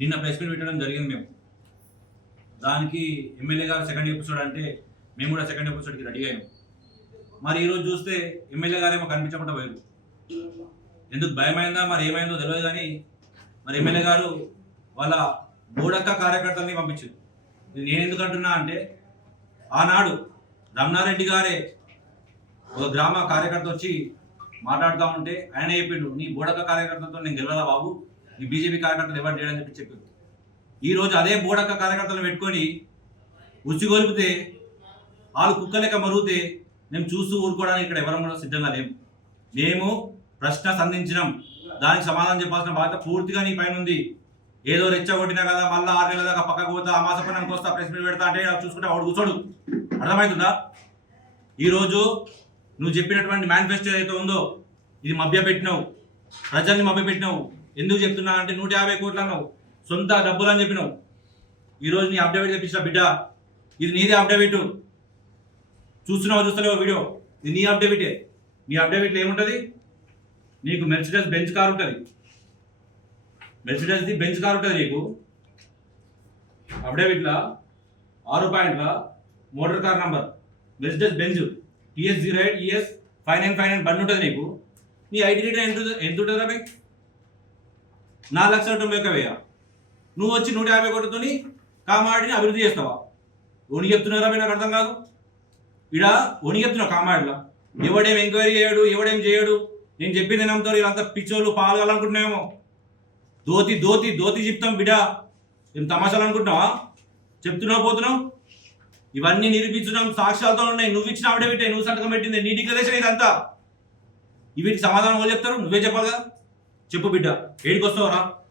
నిన్న press meet పెట్టడం జరిగింది. మేము దానికి ఎమ్మెల్యే గారు సెకండ్ ఎపిసోడ్ అంటే మేము కూడా సెకండ్ ఎపిసోడ్కి రెడీ అయ్యాము. మరి ఈరోజు చూస్తే ఎమ్మెల్యే గారేమో కనిపించకుండా పోయారు. ఎందుకు భయమైందా మరి ఏమైందో తెలియదు, కానీ మరి ఎమ్మెల్యే గారు వాళ్ళ బోడక్క కార్యకర్తల్ని పంపించారు. నేను ఎందుకు అంటున్నా అంటే, ఆనాడు రమణారెడ్డి గారే ఒక గ్రామ కార్యకర్త వచ్చి మాట్లాడుతూ ఉంటే ఆయన చెప్పిండు, నీ బోడక్క కార్యకర్తలతో నేను గెలవాలా బాబు, నీ బీజేపీ కార్యకర్తలు ఎవరు చేయడని చెప్పారు. ఈరోజు అదే బోడక్క కార్యకర్తలను పెట్టుకొని ఉచ్చిగొలిపితే వాళ్ళు కుక్క లెక్క మరుగుతే మేము చూస్తూ ఊరుకోవడానికి ఇక్కడ ఎవరం కూడా సిద్ధంగా లేము. మేము ప్రశ్న సంధించినాం, దానికి సమాధానం చెప్పాల్సిన బాధ్యత పూర్తిగా నీ పైన ఉంది. ఏదో రెచ్చగొట్టినా కదా మళ్ళీ 6 నెలల దాకా పక్కకు పోతా, అమాస పన్నానికి వస్తా, ప్రెస్ మీట్ పెడతా అంటే చూసుకుంటే వాడు కూర్చోడు. అర్థమవుతుందా? ఈరోజు నువ్వు చెప్పినటువంటి మేనిఫెస్టో ఏదైతే ఉందో ఇది మభ్యపెట్టినావు, ప్రజల్ని మభ్యపెట్టినావు. ఎందుకు చెప్తున్నా అంటే 150 కోట్లు అన్నావు, సొంత డబ్బులు అని చెప్పినావు. ఈరోజు నీ అప్డేట్ తెప్పించిన బిడ్డ, ఇది నీదే అప్డేట్. చూస్తలేవు వీడియో, ఇది నీ అప్డేటే. నీ అప్డేట్లో ఏముంటుంది? నీకు మెర్సిడెస్ బెంజ్ కార్ ఉంటుంది, మెర్సిడెస్ది బెంజ్ కార్ ఉంటుంది నీకు. అప్డేట్లో 6 పాయింట్ల motor car number Mercedes Benz TS08 ES 5959 బండి ఉంటుంది నీకు. నీ ఐటీ రేట్ ఎంత ఉంటుంది రా బై? 4,90,000. నువ్వు వచ్చి 150 కోట్లతో కామాడిని అభివృద్ధి చేస్తావా? ఓని చెప్తున్నారా బై? నాకు అర్థం కాదు. ఇక్కడ ఓని చెప్తున్నావు కామాడిలో. ఎవడేం ఎంక్వైరీ చేయడు, ఎవడేం చేయడు. నేను చెప్పింది నమ్ముతారు, వీళ్ళంతా పిచ్చోళ్ళు పాల్గొనాలనుకుంటున్నామేమో. దోతి దోతి దోతి చెప్తాం బిడ్డ, ఏం తమాషాలు అనుకుంటున్నావా? చెప్తున్నావు పోతున్నావు. ఇవన్నీ నిరూపించడం సాక్ష్యాలతో ఉన్నాయి. నువ్వు ఇచ్చిన అప్డేట్, నువ్వు సంతకం పెట్టింది, నీ డిక్లరేషన్ ఇదంతా. వీటికి సమాధానం వాళ్ళు చెప్తారు, నువ్వే చెప్పాలి కదా. చెప్పు బిడ్డ, ఏడికి వస్తావు రా?